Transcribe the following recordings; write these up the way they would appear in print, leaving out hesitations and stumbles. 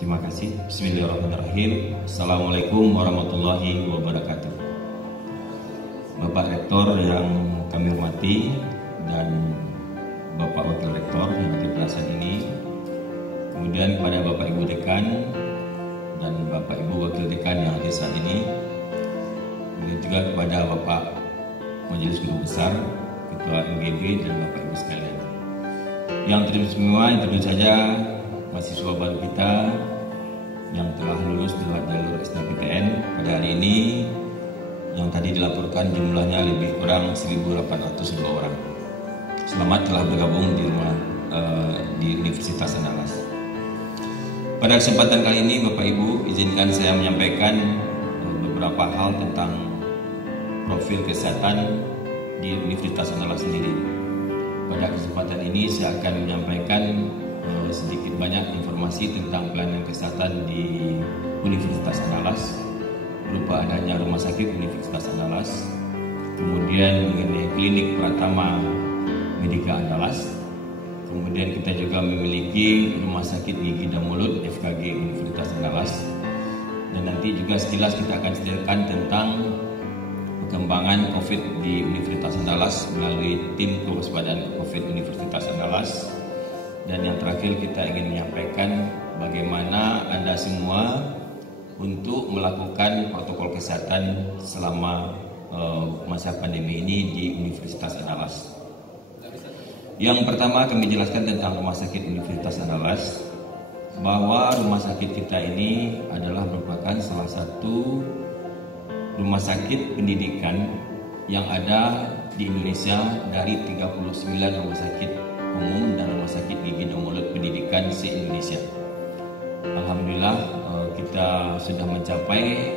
Terima kasih. Bismillahirrahmanirrahim. Assalamualaikum warahmatullahi wabarakatuh. Bapak Rektor yang kami hormati dan Bapak Wakil Rektor yang hadir pada saat ini, kemudian kepada Bapak Ibu Dekan dan Bapak Ibu Wakil Dekan yang hadir saat ini, kemudian juga kepada Bapak Majelis Guru Besar, Ketua MGB dan Bapak Ibu sekalian. Yang terima semua, yang tentu saja mahasiswa baru kita yang telah lulus lewat jalur SNMPTN pada hari ini, yang tadi dilaporkan jumlahnya lebih kurang 1.802 orang. Selamat telah bergabung di Universitas Andalas. Pada kesempatan kali ini, Bapak Ibu, izinkan saya menyampaikan beberapa hal tentang profil kesehatan di Universitas Andalas sendiri. Pada kesempatan ini saya akan menyampaikan sedikit banyak informasi tentang pelayanan kesehatan di Universitas Andalas, berupa adanya Rumah Sakit Universitas Andalas, kemudian mengenai Klinik Pratama Medika Andalas, kemudian kita juga memiliki Rumah Sakit Gigi dan Mulut FKG Universitas Andalas, dan nanti juga sekilas kita akan ceritakan tentang perkembangan COVID di Universitas Andalas melalui tim kewaspadaan COVID Universitas Andalas. Dan yang terakhir kita ingin menyampaikan bagaimana Anda semua untuk melakukan protokol kesehatan selama masa pandemi ini di Universitas Andalas. Yang pertama kami jelaskan tentang Rumah Sakit Universitas Andalas, bahwa rumah sakit kita ini adalah merupakan salah satu rumah sakit pendidikan yang ada di Indonesia dari 39 rumah sakit umum dan rumah sakit gigi dan mulut pendidikan se-Indonesia. Alhamdulillah kita sudah mencapai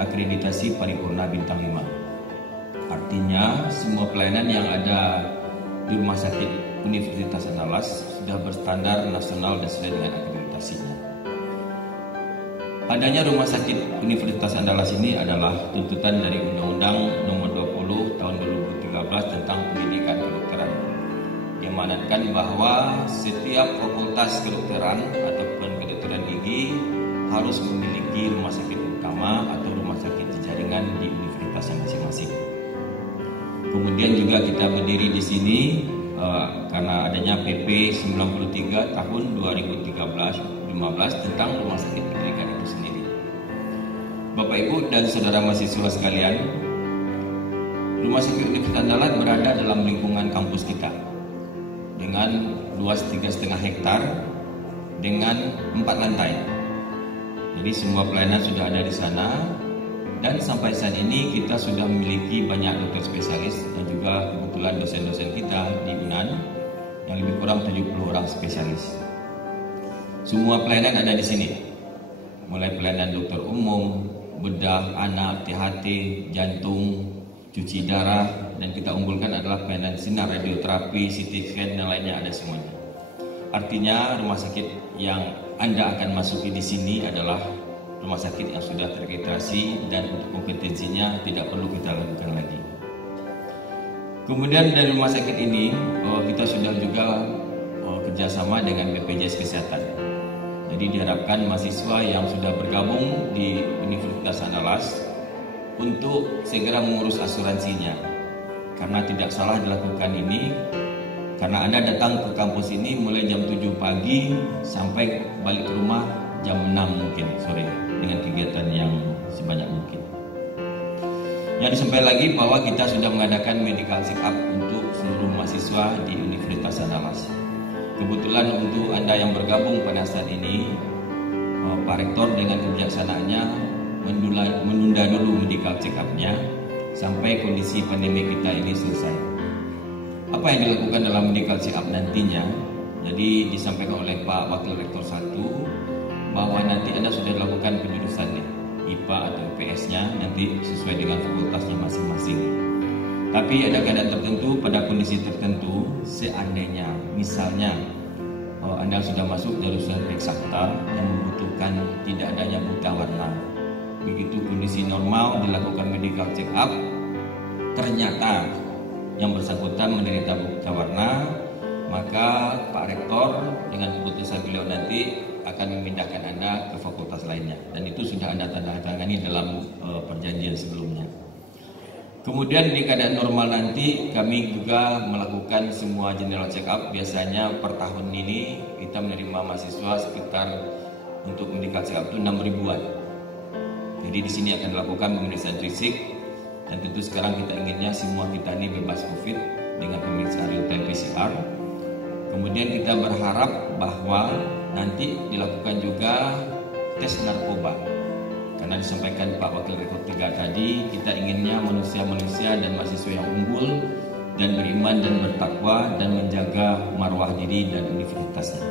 akreditasi paripurna bintang 5. Artinya semua pelayanan yang ada di rumah sakit Universitas Andalas sudah berstandar nasional dan sesuai dengan akreditasinya. Adanya Rumah Sakit Universitas Andalas ini adalah tuntutan dari Undang-Undang Nomor 20 Tahun 2013 tentang Pendidikan Kedokteran, yang mengamanatkan bahwa setiap fakultas kedokteran ataupun kedokteran gigi harus memiliki rumah sakit utama atau rumah sakit jaringan di universitasnya masing-masing. Kemudian juga kita berdiri di sini karena adanya PP 93 tahun 2013-15 tentang rumah sakit pendidikan itu sendiri. Bapak Ibu dan saudara mahasiswa sekalian, Rumah Sakit Universitas Andalas berada dalam lingkungan kampus kita dengan luas 3,5 hektar dengan 4 lantai. Jadi semua pelayanan sudah ada di sana, dan sampai saat ini kita sudah memiliki banyak dokter spesialis dan juga kebetulan dosen-dosen kita di UNAN yang lebih kurang 70 orang spesialis. Semua pelayanan ada di sini, mulai pelayanan dokter umum, bedah, anak, THT, jantung, cuci darah, dan kita unggulkan adalah pelayanan sinar radioterapi, CT scan, dan lainnya ada semuanya. Artinya rumah sakit yang Anda akan masuki di sini adalah rumah sakit yang sudah terakreditasi dan untuk kompetensinya tidak perlu kita lakukan lagi. Kemudian dari rumah sakit ini kita sudah juga kerjasama dengan BPJS Kesehatan. Jadi diharapkan mahasiswa yang sudah bergabung di Universitas Andalas untuk segera mengurus asuransinya, karena tidak salah dilakukan ini, karena Anda datang ke kampus ini mulai jam 7 pagi sampai balik ke rumah jam 6 mungkin sore dengan kegiatan yang sebanyak mungkin. Yang disampaikan lagi bahwa kita sudah mengadakan medical check up untuk seluruh mahasiswa di Universitas Andalas. Kebetulan untuk Anda yang bergabung pada saat ini, Pak Rektor dengan kebijaksanaannya menunda dulu medical check up-nya sampai kondisi pandemi kita ini selesai. Apa yang dilakukan dalam medical check up nantinya? Jadi disampaikan oleh Pak Wakil Rektor 1 bahwa nanti Anda sudah lakukan penjurusan IPA atau IPS-nya nanti sesuai dengan fakultasnya masing-masing. Tapi ada keadaan tertentu, pada kondisi tertentu, seandainya misalnya Anda sudah masuk jurusan eksakta yang membutuhkan tidak adanya buta warna, begitu kondisi normal dilakukan medical check up, ternyata yang bersangkutan menderita buta warna, maka Pak Rektor dengan keputusan beliau nanti akan memindahkan Anda ke fakultas lainnya, dan itu sudah Anda tanda tangani dalam perjanjian sebelumnya. Kemudian di keadaan normal nanti kami juga melakukan semua general check up. Biasanya per tahun ini kita menerima mahasiswa sekitar untuk medical check up itu 6.000-an. Jadi di sini akan dilakukan pemeriksaan fisik, dan tentu sekarang kita inginnya semua kita ini bebas COVID dengan pemeriksaan real time PCR. Kemudian kita berharap bahwa nanti dilakukan juga tes narkoba. Karena disampaikan Pak Wakil Rektor 3 tadi, kita inginnya manusia-manusia dan mahasiswa yang unggul dan beriman dan bertakwa dan menjaga marwah diri dan universitasnya.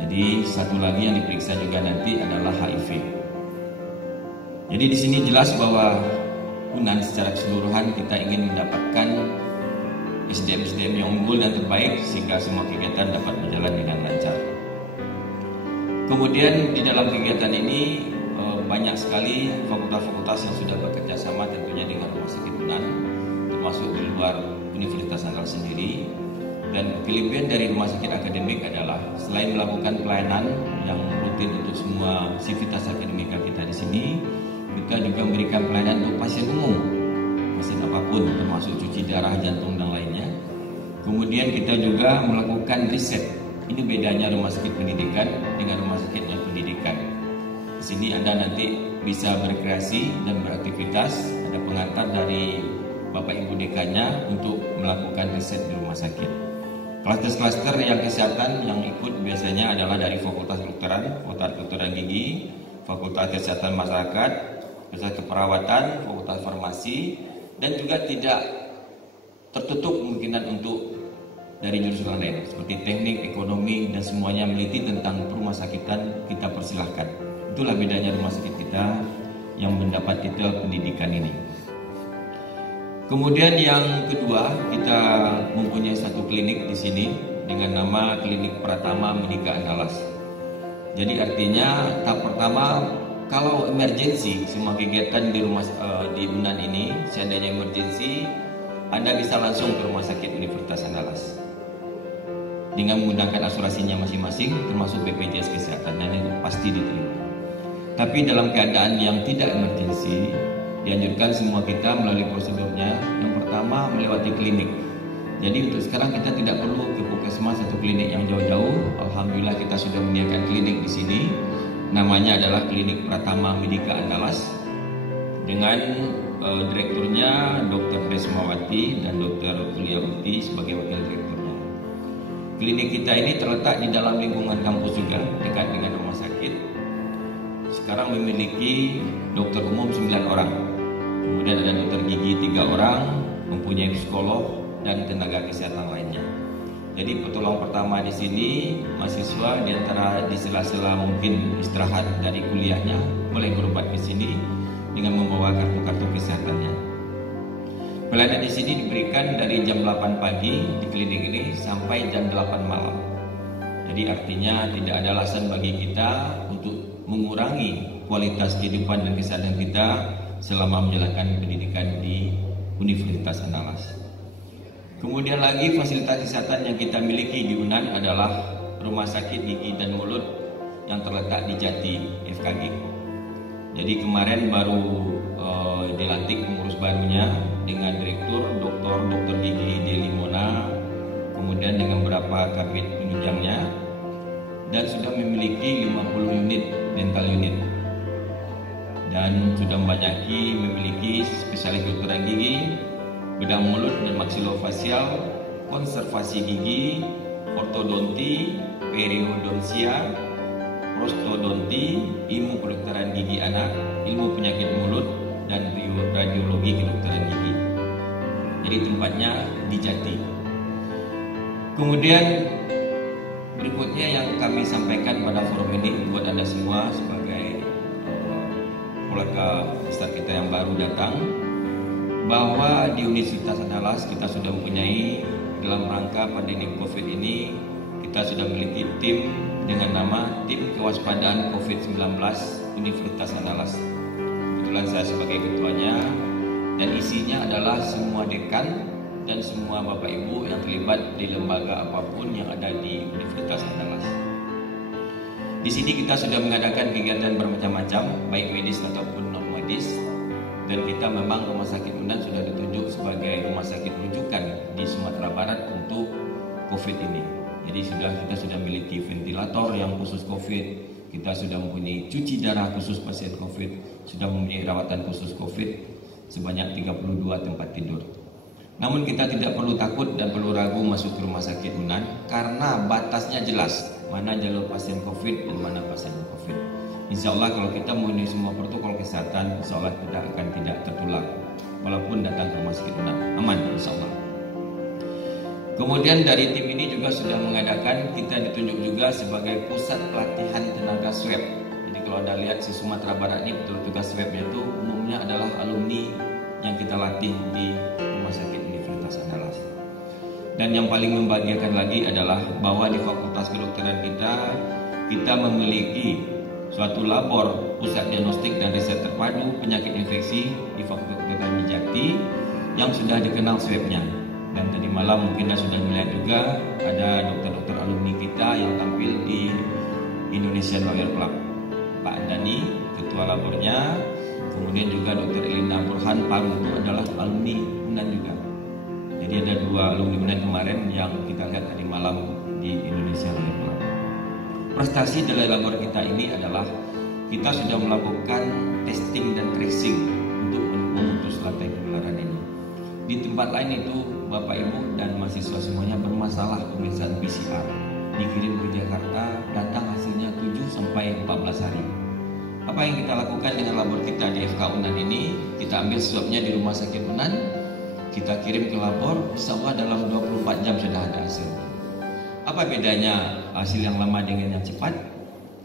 Jadi satu lagi yang diperiksa juga nanti adalah HIV. Jadi di sini jelas bahwa UNAN secara keseluruhan kita ingin mendapatkan SDM-SDM yang unggul dan terbaik sehingga semua kegiatan dapat berjalan dengan lancar. Kemudian di dalam kegiatan ini banyak sekali fakultas-fakultas yang sudah bekerja sama tentunya dengan Rumah Sakit UNAN, termasuk di luar Universitas Andalas sendiri. Dan kelebihan dari rumah sakit akademik adalah selain melakukan pelayanan yang rutin untuk semua sivitas akademika kita di sini, kita juga memberikan pelayanan untuk pasien umum, pasien apapun termasuk cuci darah, jantung dan lainnya. Kemudian kita juga melakukan riset. Ini bedanya rumah sakit pendidikan dengan rumah sakit non pendidikan. Di sini Anda nanti bisa berkreasi dan beraktivitas. Ada pengantar dari Bapak Ibu dekannya untuk melakukan riset di rumah sakit. Klaster-klaster yang kesehatan yang ikut biasanya adalah dari Fakultas Kedokteran, Fakultas Kedokteran Gigi, Fakultas Kesehatan Masyarakat, Fakultas Keperawatan, Fakultas Farmasi, dan juga tidak tertutup kemungkinan untuk dari jurusan lain seperti teknik, ekonomi, dan semuanya meneliti tentang perumah sakitan kita persilahkan. Itulah bedanya rumah sakit kita yang mendapat titel pendidikan ini. Kemudian yang kedua, kita mempunyai satu klinik di sini dengan nama Klinik Pratama Medika Andalas. Jadi artinya tahap pertama, kalau emergensi semua kegiatan di di UNAN ini, seandainya emergensi, Anda bisa langsung ke Rumah Sakit Universitas Andalas dengan menggunakan asuransinya masing-masing, termasuk BPJS Kesehatan, dan itu pasti diterima. Tapi dalam keadaan yang tidak emergensi, dianjurkan semua kita melalui prosedurnya. Yang pertama, melewati klinik. Jadi untuk sekarang kita tidak perlu ke puskesmas atau klinik yang jauh-jauh. Alhamdulillah kita sudah menyediakan klinik di sini. Namanya adalah Klinik Pratama Medika Andalas dengan direkturnya Dr. Desmawati dan Dr. Kulia Uti sebagai wakil direkturnya. Klinik kita ini terletak di dalam lingkungan kampus juga, dekat dengan rumah sakit. Sekarang memiliki dokter umum 9 orang, kemudian ada dokter gigi 3 orang, mempunyai psikolog dan tenaga kesehatan lainnya. Jadi petualang pertama di sini mahasiswa di sela-sela mungkin istirahat dari kuliahnya boleh berobat ke sini dengan membawa kartu-kartu kesehatannya. Pelayanan di sini diberikan dari jam 8 pagi di klinik ini sampai jam 8 malam. Jadi artinya tidak ada alasan bagi kita untuk mengurangi kualitas kehidupan dan kesehatan kita selama menjalankan pendidikan di Universitas Andalas. Kemudian lagi fasilitas kesehatan yang kita miliki di UNAN adalah Rumah Sakit Gigi dan Mulut yang terletak di Jati, FKG. Jadi kemarin baru dilantik pengurus barunya dengan direktur Dr. Gigi Deli Mona, kemudian dengan beberapa kabit penunjangnya, dan sudah memiliki 50 unit dental unit dan sudah memiliki spesialis kedokteran gigi, bedah mulut dan maksilofasial, konservasi gigi, ortodonti, periodonsia, prostodonti, ilmu kedokteran gigi anak, ilmu penyakit mulut, dan radiologi kedokteran gigi. Jadi tempatnya di Jati. Kemudian berikutnya yang kami sampaikan pada forum ini buat Anda semua sebagai keluarga besar kita yang baru datang, bahwa di Universitas Andalas kita sudah mempunyai dalam rangka pandemi COVID ini, kita sudah memiliki tim dengan nama Tim Kewaspadaan COVID-19 Universitas Andalas. Kebetulan saya sebagai ketuanya, dan isinya adalah semua dekan dan semua Bapak Ibu yang terlibat di lembaga apapun yang ada di Universitas Andalas. Di sini kita sudah mengadakan kegiatan bermacam-macam, baik medis ataupun non medis, dan kita memang Rumah Sakit Unan sudah ditunjuk sebagai rumah sakit rujukan di Sumatera Barat untuk COVID ini. Jadi kita sudah memiliki ventilator yang khusus COVID, kita sudah mempunyai cuci darah khusus pasien COVID, sudah mempunyai rawatan khusus COVID sebanyak 32 tempat tidur. Namun kita tidak perlu takut dan perlu ragu masuk ke Rumah Sakit Unan karena batasnya jelas, mana jalur pasien COVID dan mana pasien COVID. Insya Allah kalau kita memenuhi semua protokol kesehatan, insya Allah kita akan tidak tertular walaupun datang ke Rumah Sakit Unan, aman insya Allah. Kemudian dari tim ini juga sudah mengadakan, kita ditunjuk juga sebagai pusat pelatihan tenaga swab. Jadi kalau Anda lihat di Sumatera Barat ini betul tugas swabnya itu umumnya adalah alumni yang kita latih di Rumah Sakit Universitas Andalas. Dan yang paling membahagiakan lagi adalah bahwa di Fakultas Kedokteran kita memiliki suatu labor pusat diagnostik dan riset terpadu penyakit infeksi di Fakultas Kedokteran Mijati yang sudah dikenal swabnya. Dan tadi malam mungkin Anda sudah melihat juga ada dokter-dokter alumni kita yang tampil di Indonesian Lawyer Club. Pak Andani, ketua labornya, kemudian juga Dr. Elina Burhan Paru itu adalah alumni Unan juga. Jadi ada 2 alumni Unan kemarin yang kita lihat tadi malam di Indonesia Lawyer Club. Prestasi dari labor kita ini adalah kita sudah melakukan testing dan tracing untuk memutus rantai penularan ini. Di tempat lain itu Bapak Ibu dan mahasiswa semuanya bermasalah pemeriksaan PCR, dikirim ke Jakarta, datang hasilnya 7 sampai 14 hari. Apa yang kita lakukan dengan labor kita di FK Unan ini, kita ambil swabnya di Rumah Sakit Unan, kita kirim ke labor, insya Allah dalam 24 jam sudah ada hasil. Apa bedanya hasil yang lama dengan yang cepat?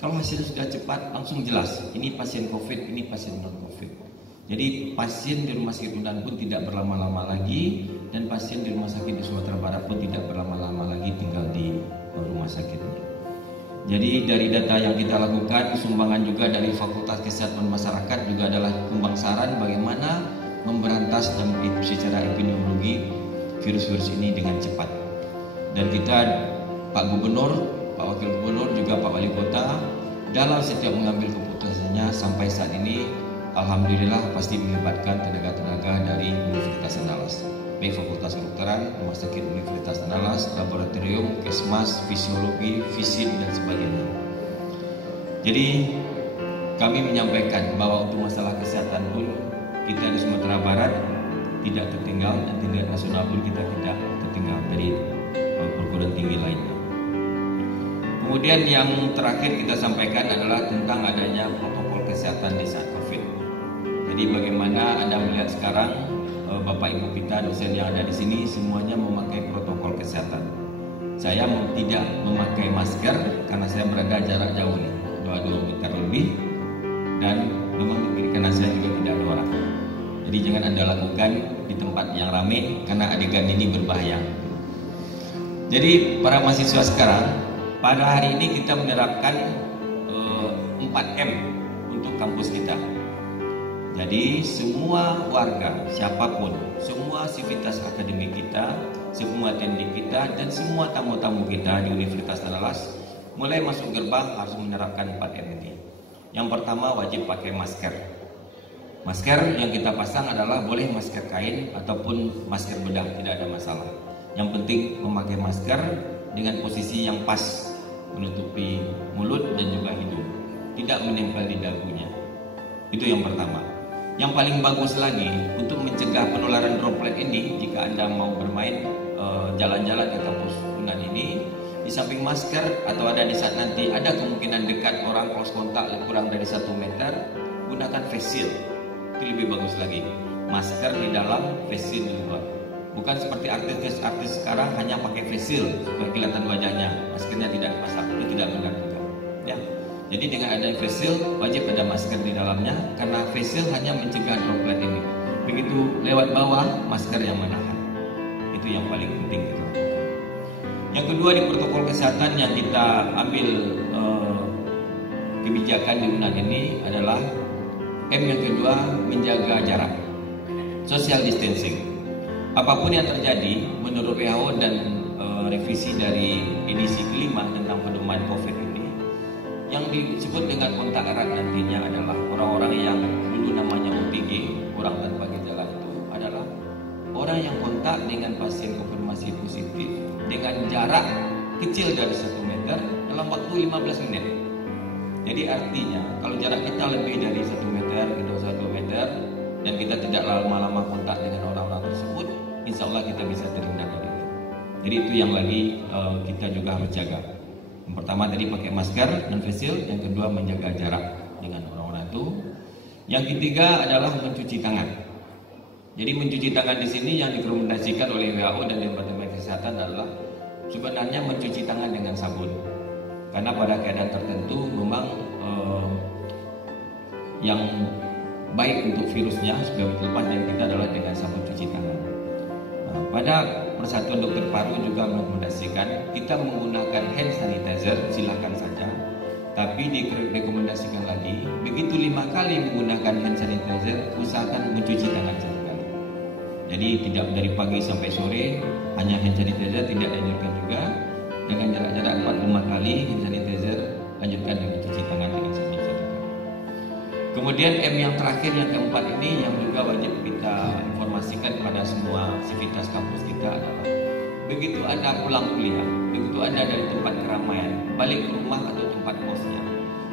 Kalau hasil sudah cepat langsung jelas, ini pasien COVID, ini pasien non-COVID. Jadi pasien di Rumah Sakit Unan pun tidak berlama-lama lagi, dan pasien di rumah sakit di Sumatera Barat pun tidak berlama-lama lagi tinggal di rumah sakitnya. Jadi dari data yang kita lakukan, sumbangan juga dari Fakultas Kesehatan Masyarakat juga adalah pembangsaran bagaimana memberantas dan secara epidemiologi virus-virus ini dengan cepat. Dan kita, Pak Gubernur, Pak Wakil Gubernur, juga Pak Wali Kota dalam setiap mengambil keputusannya sampai saat ini, alhamdulillah pasti melibatkan tenaga-tenaga dari Universitas Andalas, baik Fakultas Kedokteran, Rumah Sakit Universitas Andalas, Laboratorium, Kesmas, Fisiologi, Fisip dan sebagainya. Jadi kami menyampaikan bahwa untuk masalah kesehatan pun kita di Sumatera Barat tidak tertinggal, dan tingkat nasional pun kita tidak tertinggal dari perguruan tinggi lainnya. Kemudian yang terakhir kita sampaikan adalah tentang adanya protokol kesehatan di saat COVID. Jadi bagaimana Anda melihat sekarang Bapak Ibu kita dosen yang ada di sini semuanya memakai protokol kesehatan. Saya tidak memakai masker karena saya berada jarak jauh nih, 2 meter lebih, dan memang karena saya juga tidak ada orang. Jadi jangan Anda lakukan di tempat yang ramai karena adegan ini berbahaya. Jadi para mahasiswa sekarang, pada hari ini kita menerapkan 4M untuk kampus kita. Jadi semua warga, siapapun, semua sivitas akademik kita, semua teknik kita, dan semua tamu-tamu kita di Universitas Andalas mulai masuk gerbang harus menerapkan 4M ini. Yang pertama wajib pakai masker. Masker yang kita pasang adalah boleh masker kain ataupun masker bedah, tidak ada masalah. Yang penting memakai masker dengan posisi yang pas, menutupi mulut dan juga hidung, tidak menempel di dagunya. Itu yang pertama. Yang paling bagus lagi untuk mencegah penularan droplet ini, jika Anda mau bermain jalan-jalan ke kampus Unan ini, di samping masker atau ada di saat nanti ada kemungkinan dekat orang close kontak kurang dari 1 meter, gunakan face shield. Itu lebih bagus lagi. Masker di dalam, face shield di luar. Bukan seperti artis-artis sekarang hanya pakai face shield supaya kelihatan wajahnya, maskernya tidak dipasang. Itu tidak benar juga. Ya. Jadi dengan ada face shield wajib ada masker di dalamnya, karena face shield hanya mencegah droplet ini. Begitu lewat bawah, masker yang menahan. Itu yang paling penting kita lakukan. Yang kedua, di protokol kesehatan yang kita ambil kebijakan di Unan ini adalah M yang kedua, menjaga jarak, social distancing. Apapun yang terjadi, menurut WHO dan revisi dari edisi kelima tentang pedoman COVID ini, Yang disebut dengan kontak erat nantinya adalah orang-orang yang dulu namanya OTG, orang tanpa gejala, itu adalah orang yang kontak dengan pasien konfirmasi positif dengan jarak kecil dari 1 meter dalam waktu 15 menit. Jadi artinya kalau jarak kita lebih dari 1 meter, 1 meter, dan kita tidak lama-lama kontak dengan orang-orang tersebut, insya Allah kita bisa terhindar dari itu. Jadi itu yang lagi kita juga harus jaga. Yang pertama tadi pakai masker dan face shield, yang kedua menjaga jarak dengan orang-orang itu. Yang ketiga adalah mencuci tangan. Jadi mencuci tangan di sini yang direkomendasikan oleh WHO dan Departemen Kesehatan adalah sebenarnya mencuci tangan dengan sabun. Karena pada keadaan tertentu memang yang baik untuk virusnya supaya terlepas dari kita adalah dengan sabun cuci tangan. Nah, pada Persatuan Dokter Paru juga merekomendasikan kita menggunakan hand sanitizer, silakan saja. Tapi direkomendasikan lagi, begitu 5 kali menggunakan hand sanitizer, usahakan mencuci tangan sekali. Jadi tidak dari pagi sampai sore hanya hand sanitizer, tidak dianjurkan juga. Dengan jarak-jarak 4-5 kali hand sanitizer, lanjutkan dengan cuci tangan dengan sabun 1 kali. Kemudian M yang terakhir, yang keempat ini yang juga wajib kita informasikan pada semua sivitas kampus kita adalah begitu Anda pulang kuliah, begitu Anda dari tempat keramaian, balik ke rumah atau tempat kosnya,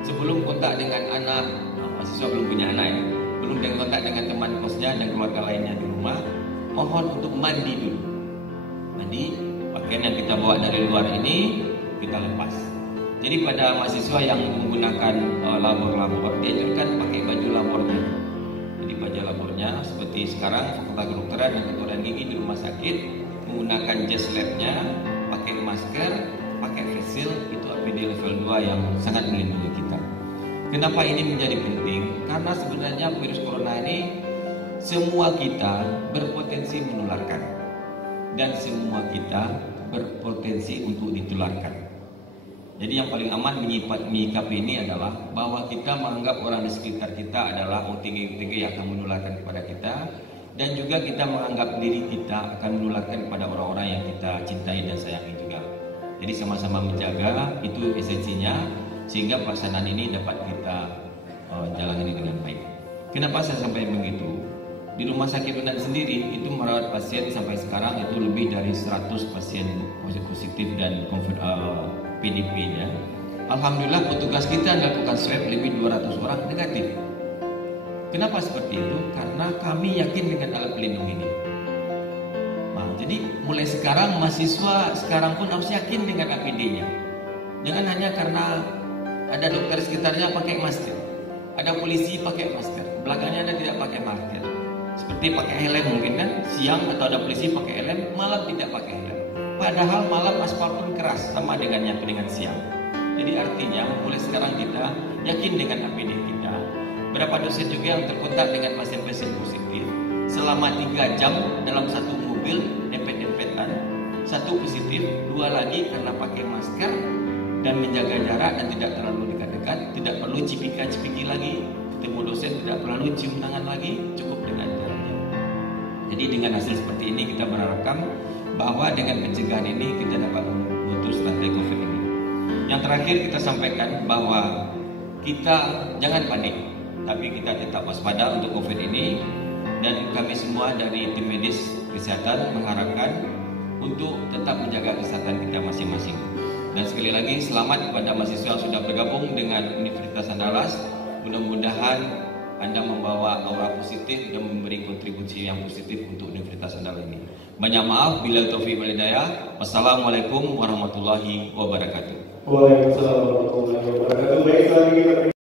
sebelum kontak dengan anak, mahasiswa belum punya anak ya, belum kontak dengan teman kosnya dan keluarga lainnya di rumah, mohon untuk mandi dulu. Mandi, pakaian yang kita bawa dari luar ini kita lepas. Jadi pada mahasiswa yang menggunakan labor dianjurkan pakai baju labornya. Jadi baju labornya seperti sekarang Fakultas Kedokteran dan Kedokteran Gigi di rumah sakit menggunakan jas labnya, pakai masker, pakai face shield, itu APD level 2 yang sangat melindungi kita. Kenapa ini menjadi penting? Karena sebenarnya virus corona ini semua kita berpotensi menularkan dan semua kita berpotensi untuk ditularkan. Jadi yang paling aman menyikapi ini adalah bahwa kita menganggap orang di sekitar kita adalah OTG yang akan menularkan kepada kita, dan juga kita menganggap diri kita akan menularkan kepada orang-orang yang kita cintai dan sayangi juga. Jadi sama-sama menjaga, itu esensinya, sehingga pelaksanaan ini dapat kita jalani dengan baik. Kenapa saya sampai begitu? Di rumah sakit Unan sendiri itu merawat pasien sampai sekarang itu lebih dari 100 pasien positif dan PDP-nya. Alhamdulillah petugas kita melakukan swab lebih 200 orang negatif. Kenapa seperti itu? Karena kami yakin dengan alat pelindung ini. Nah, jadi mulai sekarang mahasiswa sekarang pun harus yakin dengan APD-nya. Jangan hanya karena ada dokter sekitarnya pakai masker, ada polisi pakai masker, belakangnya ada tidak pakai masker. Seperti pakai helm mungkin kan, siang atau ada polisi pakai helm, malam tidak pakai helm. Padahal malam aspal pun keras sama dengan siang. Jadi artinya mulai sekarang kita yakin dengan APD kita. Berapa dosen juga yang terkontak dengan pasien-pasien positif selama 3 jam dalam satu mobil dempet-dempetan, 1 positif, 2 lagi karena pakai masker dan menjaga jarak dan tidak terlalu dekat-dekat, tidak perlu cipika-cipiki lagi, ketemu dosen tidak perlu cium tangan lagi, cukup dengan jaraknya. Jadi dengan hasil seperti ini kita berharapkan bahwa dengan pencegahan ini kita dapat memutus rantai COVID ini. Yang terakhir kita sampaikan bahwa kita jangan panik, tapi kita tetap waspada untuk COVID ini, dan kami semua dari tim medis kesehatan mengharapkan untuk tetap menjaga kesehatan kita masing-masing. Dan sekali lagi selamat kepada mahasiswa yang sudah bergabung dengan Universitas Andalas. Mudah-mudahan Anda membawa aura positif dan memberi kontribusi yang positif untuk Universitas Andalas ini. Banyak maaf, bila taufiq wal hidayah. Wassalamualaikum warahmatullahi wabarakatuh. Waalaikumsalam warahmatullahi wabarakatuh. Baik,